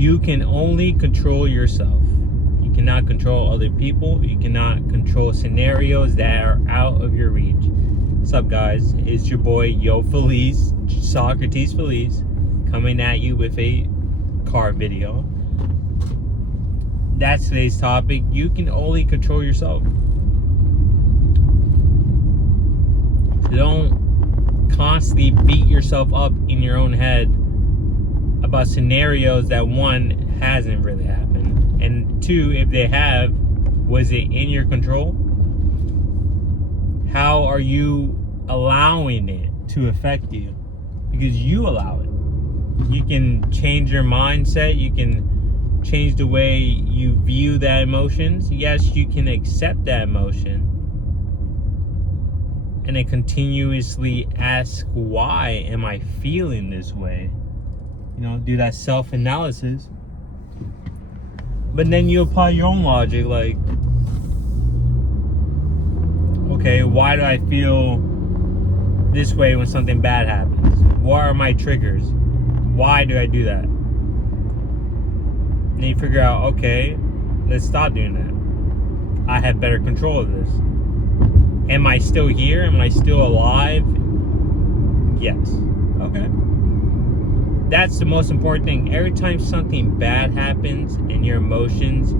You can only control yourself. You cannot control other people. You cannot control scenarios that are out of your reach. What's up, guys? It's your boy, Yo Feliz, Socrates Feliz, coming at you with a car video. That's today's topic. You can only control yourself. So don't constantly beat yourself up in your own head about scenarios that, one, hasn't really happened, and two, if they have, was it in your control? How are you allowing it to affect you? Because you allow it. You can change your mindset. You can change the way you view that emotions. Yes, you can accept that emotion and then continuously ask, why am I feeling this way? You know, do that self-analysis. But then you apply your own logic, like, okay, why do I feel this way when something bad happens? What are my triggers? Why do I do that? And then you figure out, okay, let's stop doing that. I have better control of this. Am I still here? Am I still alive? Yes. Okay. That's the most important thing. Every time something bad happens and your emotions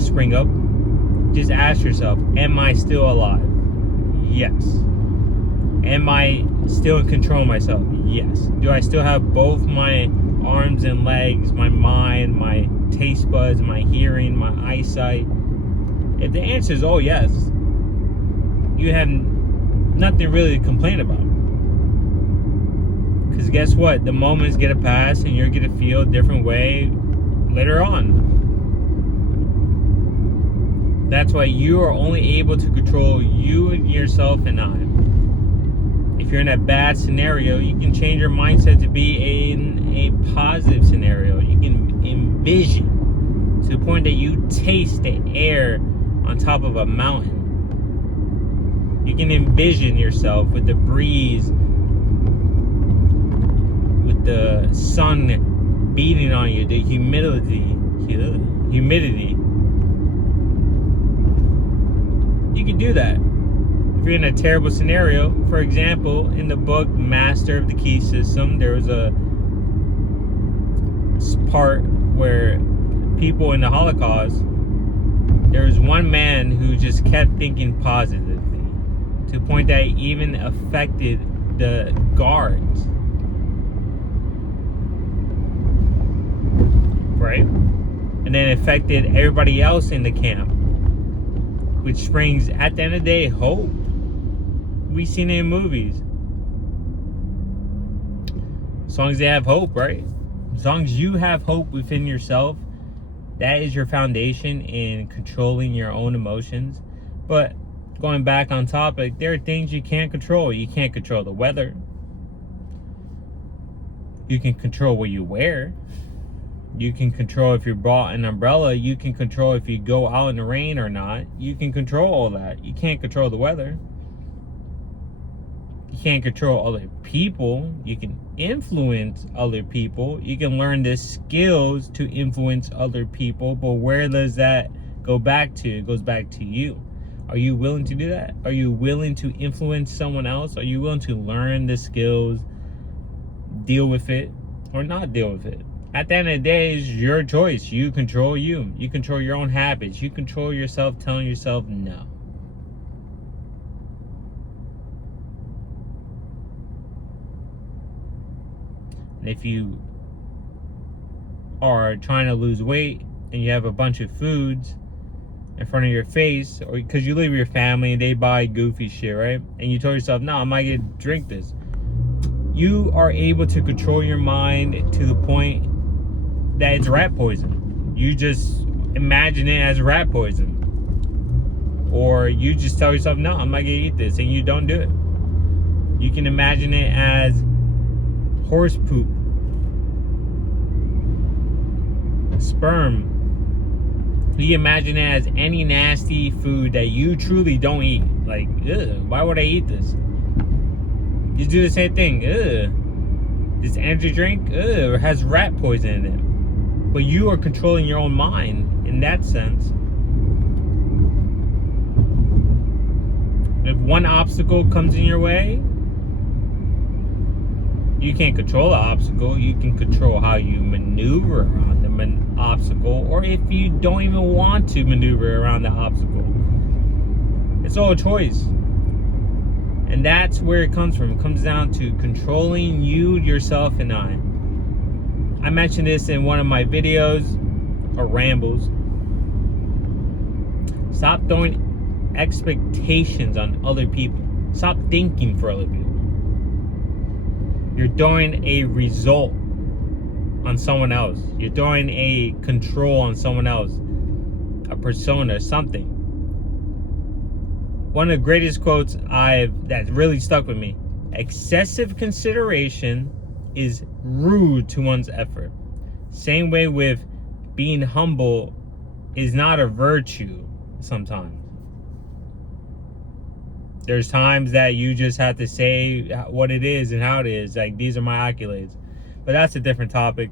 spring up, just ask yourself, am I still alive? Yes. Am I still in control of myself? Yes. Do I still have both my arms and legs, my mind, my taste buds, my hearing, my eyesight? If the answer is, oh yes, you have nothing really to complain about. Because guess what? The moments get to pass and you're going to feel a different way later on. That's why you are only able to control you and yourself and I. If you're in a bad scenario, you can change your mindset to be in a positive scenario. You can envision to the point that you taste the air on top of a mountain. You can envision yourself with the breeze, with the sun beating on you, the humidity. You can do that. If you're in a terrible scenario, for example, in the book Master of the Key System, there was a part where people in the Holocaust, there was one man who just kept thinking positively to the point that it even affected the guards. Right? And then it affected everybody else in the camp, which springs, at the end of the day, hope. We've seen it in movies. As long as they have hope, right? As long as you have hope within yourself, that is your foundation in controlling your own emotions. But going back on topic, there are things you can't control. You can't control the weather. You can control what you wear. You can control if you brought an umbrella. You can control if you go out in the rain or not. You can control all that. You can't control the weather. You can't control other people. You can influence other people. You can learn the skills to influence other people. But where does that go back to? It goes back to you. Are you willing to do that? Are you willing to influence someone else? Are you willing to learn the skills, deal with it, or not deal with it? At the end of the day, it's your choice. You control you. You control your own habits. You control yourself telling yourself no. And if you are trying to lose weight and you have a bunch of foods in front of your face, or because you live with your family and they buy goofy shit, right? And you told yourself, no, I'm not going to drink this. You are able to control your mind to the point that it's rat poison. You just imagine it as rat poison. Or you just tell yourself, no, I'm not going to eat this, and you don't do it. You can imagine it as horse poop, sperm. You can imagine it as any nasty food that you truly don't eat. Like, ugh, why would I eat this? You do the same thing. Ugh. This energy drink has rat poison in it. But you are controlling your own mind in that sense. If one obstacle comes in your way, you can't control the obstacle. You can control how you maneuver around the obstacle, or if you don't even want to maneuver around the obstacle. It's all a choice. And that's where it comes from. It comes down to controlling you, yourself, and I mentioned this in one of my videos or rambles. Stop throwing expectations on other people. Stop thinking for other people. You're throwing a result on someone else. You're throwing a control on someone else, a persona, something. One of the greatest quotes that really stuck with me: excessive consideration is rude to one's effort. Same way with being humble is not a virtue sometimes. There's times that you just have to say what it is and how it is. Like, these are my accolades. But that's a different topic.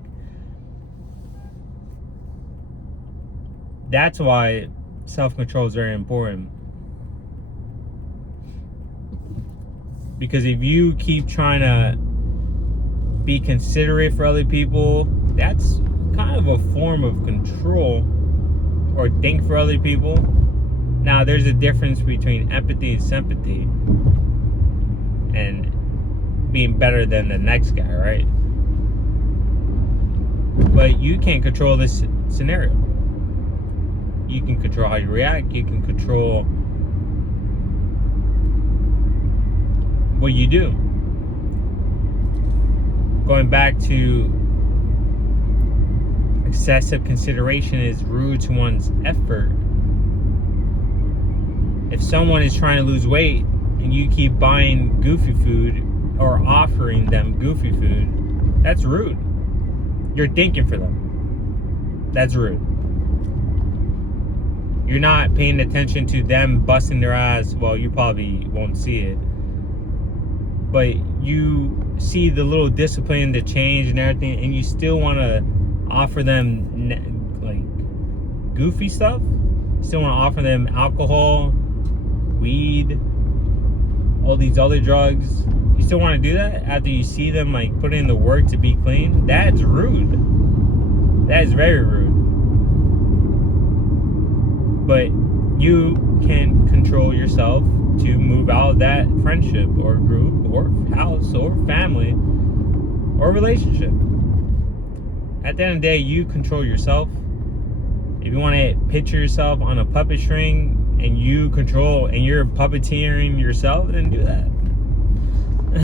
That's why self-control is very important. Because if you keep trying to be considerate for other people, that's kind of a form of control, or think for other people. Now, there's a difference between empathy and sympathy and being better than the next guy, right? But you can't control this scenario. You can control how you react. You can control what you do. Going back to excessive consideration is rude to one's effort. If someone is trying to lose weight and you keep buying goofy food or offering them goofy food, that's rude. You're thinking for them. That's rude. You're not paying attention to them busting their ass. Well, you probably won't see it, but you see the little discipline, the change and everything, and you still want to offer them like goofy stuff. You still want to offer them alcohol, weed, all these other drugs. You still want to do that after you see them like put in the work to be clean? That's rude. That is very rude. But you can control yourself to move out of that friendship or group or house or family or relationship. At the end of the day, you control yourself. If you want to picture yourself on a puppet string and you control and you're puppeteering yourself, then do that.